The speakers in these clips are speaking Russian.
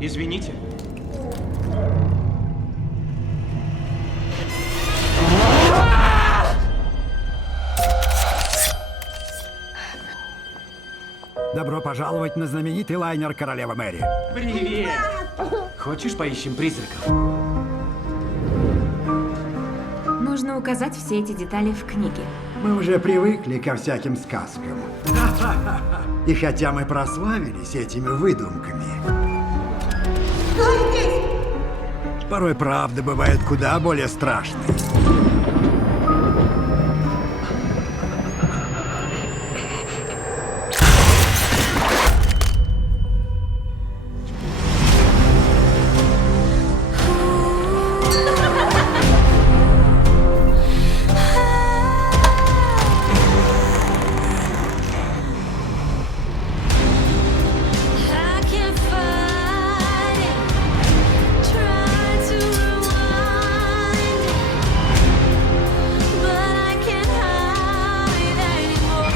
Извините. Добро пожаловать на знаменитый лайнер Королева Мэри. Привет! Хочешь, поищем призраков? Нужно указать все эти детали в книге. Мы уже привыкли ко всяким сказкам. И хотя мы прославились этими выдумками, порой правда бывает куда более страшной. I can't fight it. Try to rewind it, but I can't hide anymore.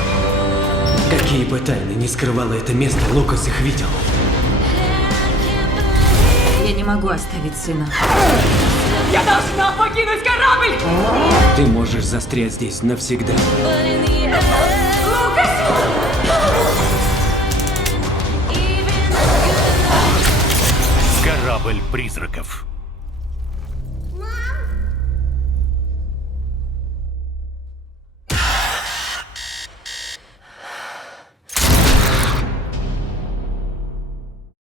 Какие бы тайны ни скрывало это место, Лукас их видел. I can't believe Я не могу оставить сына. Ты можешь застрять здесь навсегда. but in the end, even the good Корабль призраков.